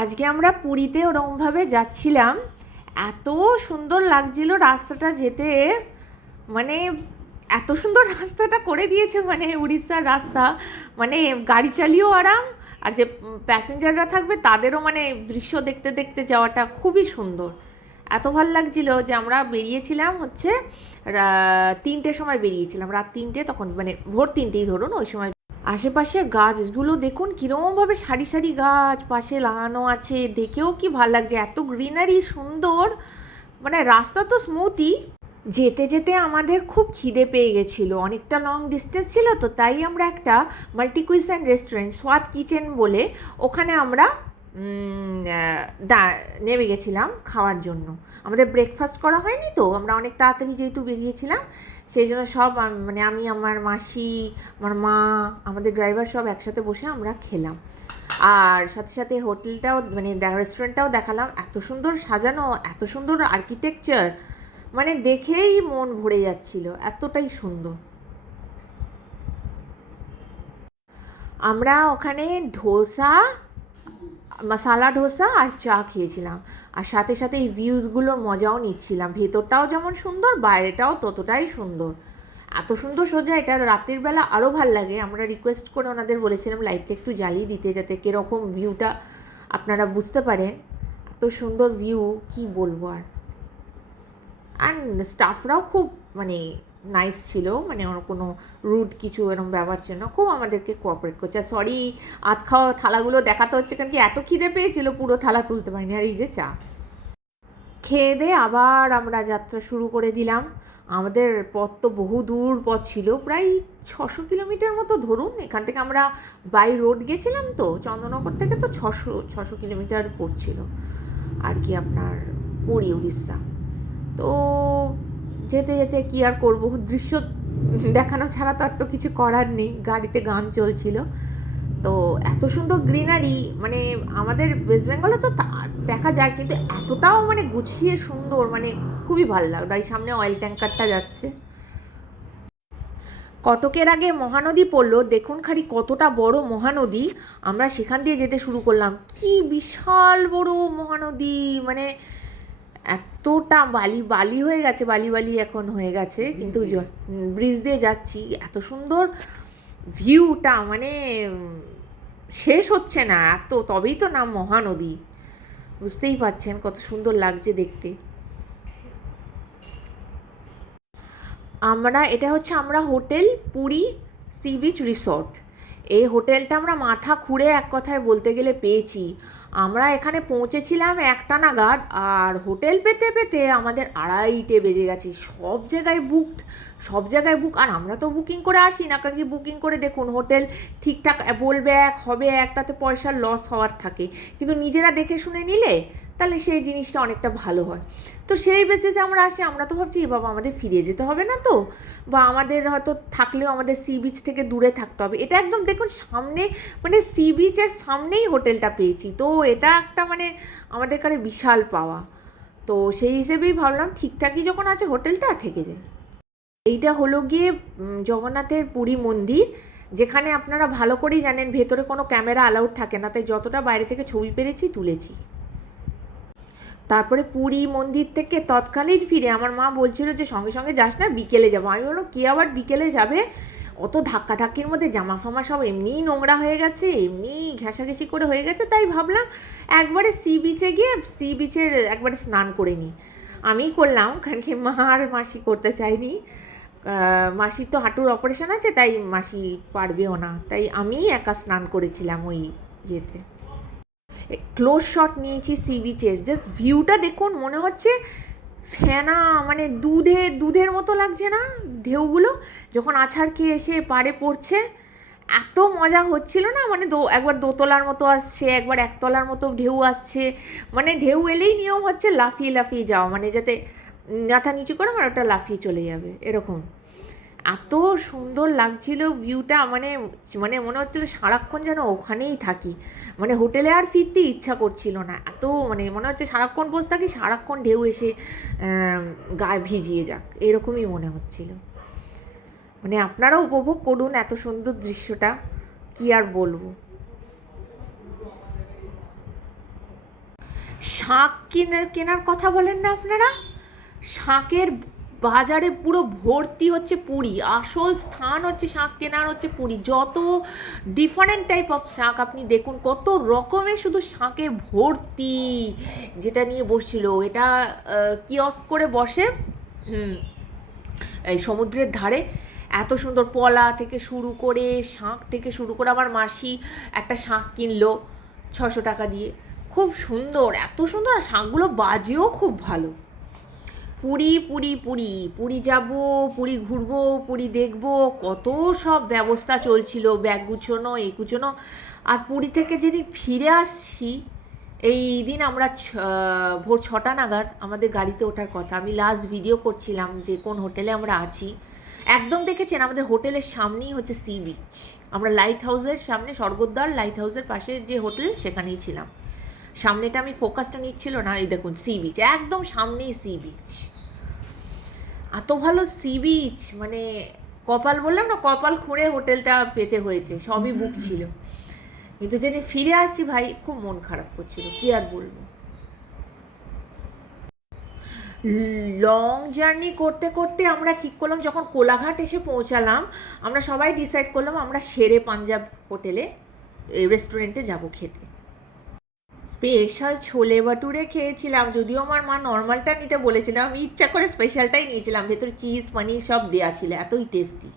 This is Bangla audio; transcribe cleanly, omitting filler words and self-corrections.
আজকে আমরা পুরীতে ওরকমভাবে যাচ্ছিলাম। এত সুন্দর লাগছিল রাস্তাটা যেতে, মানে এত সুন্দর রাস্তাটা করে দিয়েছে, মানে উড়িষ্যার রাস্তা, মানে গাড়ি চালিয়েও আরাম, আর যে প্যাসেঞ্জাররা থাকবে তাদেরও মানে দৃশ্য দেখতে দেখতে যাওয়াটা খুবই সুন্দর। এত ভালো লাগছিল যে আমরা বেরিয়েছিলাম হচ্ছে 3টের সময় বেরিয়েছিলাম, রাত 3টে, তখন মানে ভোর 3টেই ধরুন ওই সময়। আশেপাশে গাছগুলো দেখুন কীরকমভাবে সারি সারি গাছ পাশে লাগানো আছে, দেখেও কি ভাল লাগছে, এত গ্রিনারি সুন্দর। মানে রাস্তা তো স্মুথই। যেতে যেতে আমাদের খুব খিদে পেয়ে গেছিলো, অনেকটা লং ডিস্টেন্স ছিল, তো তাই আমরা একটা মাল্টি কুইজিন রেস্টুরেন্ট স্বাদ কিচেন বলে ওখানে আমরা নেমে গেছিলাম খাওয়ার জন্য। আমাদের ব্রেকফাস্ট করা হয়নি, তো আমরা অনেক তাড়াতাড়ি যেহেতু বেরিয়েছিলাম সেই জন্য সব মানে আমি, আমার মাসি, আমার মা, আমাদের ড্রাইভার সব একসাথে বসে আমরা খেলাম। আর সাথে সাথে হোটেলটাও মানে রেস্টুরেন্টটাও দেখালাম, এত সুন্দর সাজানো, এত সুন্দর আর্কিটেকচার, মানে দেখেই মন ভরে যাচ্ছিল, এতটাই সুন্দর। আমরা ওখানে ধোসা, মশালা ধোসা আর চা খেয়েছিলাম, আর সাথে সাথে এই ভিউজগুলোর মজাও নিচ্ছিলাম। ভেতরটাও যেমন সুন্দর, বাইরেটাও ততটাই সুন্দর, এত সুন্দর সোজা। এটা রাতের বেলা আরও ভাল লাগে। আমরা রিকোয়েস্ট করে ওনাদের বলেছিলাম লাইটটা একটু জ্বালিয়ে দিতে, যাতে কীরকম ভিউটা আপনারা বুঝতে পারেন। এত সুন্দর ভিউ, কি বলবো আর। অ্যান্ড স্টাফরাও খুব মানে নাইস ছিল, মানে ওর কোনো রুড কিছু এরকম ব্যবহার ছিল না, খুব আমাদেরকে কোঅপারেট করছে। আর সরি, আধ খাওয়া থালাগুলো দেখাতে হচ্ছে, কারণ কি এত খিদে পেয়েছিল পুরো থালা তুলতে পারিনি। আর এই যে চা খেয়ে দিয়ে আবার আমরা যাত্রা শুরু করে দিলাম। আমাদের পথ তো বহু দূর পথ ছিল, প্রায় 600 কিলোমিটার মতো ধরুন। এখান থেকে আমরা বাই রোড গেছিলাম, তো চন্দননগর থেকে তো 600 কিলোমিটার পড়ছিল আর কি আপনার পুরী, উড়িষ্যা। তো যেতে যেতে কী আর করবো, দৃশ্য দেখানো ছাড়া তো আর তো কিছু করার নেই। গাড়িতে গান চলছিল, তো এত সুন্দর গ্রিনারি, মানে আমাদের ওয়েস্ট বেঙ্গলে তো দেখা যায়, কিন্তু এতটাও মানে গুছিয়ে সুন্দর, মানে খুবই ভালো লাগলো। এই সামনে অয়েল ট্যাঙ্কারটা যাচ্ছে। কটকের আগে মহানদী পড়লো, দেখুন খালি কতটা বড় মহানদী। আমরা সেখান দিয়ে যেতে শুরু করলাম, কি বিশাল বড় মহানদী, মানে এতটা বালি বালি হয়ে গেছে, বালি বালি এখন হয়ে গেছে, কিন্তু ব্রিজ দিয়ে যাচ্ছি, এত সুন্দর ভিউটা, মানে শেষ হচ্ছে না এত, তবেই তো নাম মহানদী, বুঝতেই পারছেন কত সুন্দর লাগছে দেখতে। এটা হচ্ছে আমরা hotel Puri sea beach resort. এই হোটেলটা আমরা মাথা খুঁড়ে এক কথায় বলতে গেলে পেয়েছি। আমরা এখানে পৌঁছেছিলাম 1টা নাগাদ, আর হোটেল পেতে পেতে আমাদের 2:30 বেজে গেছে। সব জায়গায় বুকড, সব জায়গায় বুক। আর আমরা তো বুকিং করে আসি না, কারণ কি বুকিং করে দেখুন হোটেল ঠিকঠাক বলবে এক, হবে এক, তাতে পয়সার লস হওয়ার থাকে। কিন্তু নিজেরা দেখে শুনে নিলে তাহলে সেই জিনিসটা অনেকটা ভালো হয়। তো সেই বেসিসে আমরা আসি। আমরা তো ভাবছি বাবা আমাদের ফিরে যেতে হবে না তো, বা আমাদের হয়তো থাকলেও আমাদের সি বিচ থেকে দূরে থাকতে হবে। এটা একদম দেখুন সামনে, মানে সি বিচের সামনেই হোটেলটা পেয়েছি, তো এটা একটা মানে আমাদের কাছে বিশাল পাওয়া। তো সেই হিসেবেই ভাবলাম ঠিকঠাকই যখন আছে হোটেলটা, থেকে যায়। এইটা হলো গিয়ে জগন্নাথের পুরী মন্দির, যেখানে আপনারা ভালো করেই জানেন ভেতরে কোনো ক্যামেরা অ্যালাউড থাকে না, তাই যতটা বাইরে থেকে ছবি পেরেছি তুলেছি। তারপরে পুরী মন্দির থেকে তৎকালীন ফিরে আমার মা বলছিল যে সঙ্গে সঙ্গে যাস না, বিকেলে যাবো। আমি বললাম কে আবার বিকেলে যাবে, অত ধাক্কাধাক্কির মধ্যে জামা ফামা সব এমনিই নোংরা হয়ে গেছে, এমনিই ঘেঁষাঘেঁষি করে হয়ে গেছে, তাই ভাবলাম একবারে সি বিচে গিয়ে সি বিচের একবারে স্নান করে নিই। আমিই করলাম, কারণ কি মা আর মাসি করতে চাইনি। মাসির তো হাঁটুর অপারেশন আছে, তাই মাসি পারবেও না, তাই আমিই একা স্নান করেছিলাম ওই ইয়েতে। ক্লোজ শট নিয়েছি সি বিচের, জাস্ট ভিউটা দেখুন, মনে হচ্ছে ফেনা, মানে দুধের দুধের মতো লাগছে না ঢেউগুলো, যখন আছাড় খেয়ে এসে পাড়ে পড়ছে, এত মজা হচ্ছিল না। মানে একবার দোতলার মতো আসছে, একবার একতলার মতো ঢেউ আসছে, মানে ঢেউ এলেই নিয়ম হচ্ছে লাফিয়ে লাফিয়ে যাওয়া, মানে যাতে মাথা নিচু করে আমার ওটা লাফিয়ে চলে যাবে এরকম। এত সুন্দর লাগছিল ভিউটা, মানে মানে মনে হচ্ছিল সারাক্ষণ যেন ওখানেই থাকি, মানে হোটেলে আর ফিরতে ইচ্ছা করছিল না। এত মানে মনে হচ্ছে সারাক্ষণ বসে থাকি, সারাক্ষণ ঢেউ এসে গায়ে ভিজিয়ে যাক, এরকমই মনে হচ্ছিল। মানে আপনারাও উপভোগ করুন এত সুন্দর দৃশ্যটা, কি আর বলবো। শাঁখ কেনার কথা বলেন না আপনারা, শাঁখের বাজারে পুরো ভর্তি হচ্ছে পুরী, আসল স্থান হচ্ছে শাঁখ কেনার হচ্ছে পুরী। যত ডিফারেন্ট টাইপ অফ শাঁখ আপনি দেখুন, কত রকমের শুধু শাঁখে ভর্তি। যেটা নিয়ে বসছিল এটা কিয়স্ক করে বসে এই সমুদ্রের ধারে, এত সুন্দর পলা থেকে শুরু করে শাঁখ থেকে শুরু করে। আমার মাসি একটা শাঁখ কিনলো 600 টাকা দিয়ে, খুব সুন্দর, এত সুন্দর, আর শাঁখগুলো বাজেও খুব ভালো। পুরী পুরী পুরী পুরী যাব, পুরী ঘুরবো, পুরী দেখবো, কত সব ব্যবস্থা চলছিল, ব্যাগ গুছোনো এই গুছোনো। আর পুরী থেকে যেদিন ফিরে আসছি, এই দিন আমরা ভোর 6টা নাগাদ আমাদের গাড়িতে ওঠার কথা। আমি লাস্ট ভিডিও করছিলাম যে কোন হোটেলে আমরা আছি। একদম দেখেছেন আমাদের হোটেলের সামনেই হচ্ছে সি বিচ। আমরা লাইট হাউসের সামনে, স্বর্গদ্বার লাইট হাউসের পাশে যে হোটেল সেখানেই ছিলাম। সামনেটা আমি ফোকাসটা নিচ্ছিল না, এই দেখুন সি বিচ, একদম সামনেই সি বিচ। এত ভালো সি বিচ, মানে কপাল, বললাম না, কপাল খুঁড়ে হোটেলটা পেতে হয়েছে, সবই বুক ছিল। কিন্তু যেদিন ফিরে আসছি ভাই, খুব মন খারাপ করছিল, কি আর বলবো। লং জার্নি করতে করতে আমরা ঠিক করলাম, যখন কোলাঘাট এসে পৌঁছালাম, আমরা সবাই ডিসাইড করলাম আমরা শেরে পাঞ্জাব হোটেলে রেস্টুরেন্টে যাব খেতে। স্পেশাল ছোলে বাটুরে খেয়েছিলাম, যদিও আমার মা নর্মালটা নিতে বলেছিলাম, আমি ইচ্ছা করে স্পেশালটাই নিয়েছিলাম, ভেতরে চিজ পানির সব দেওয়া ছিল, এতই টেস্টি।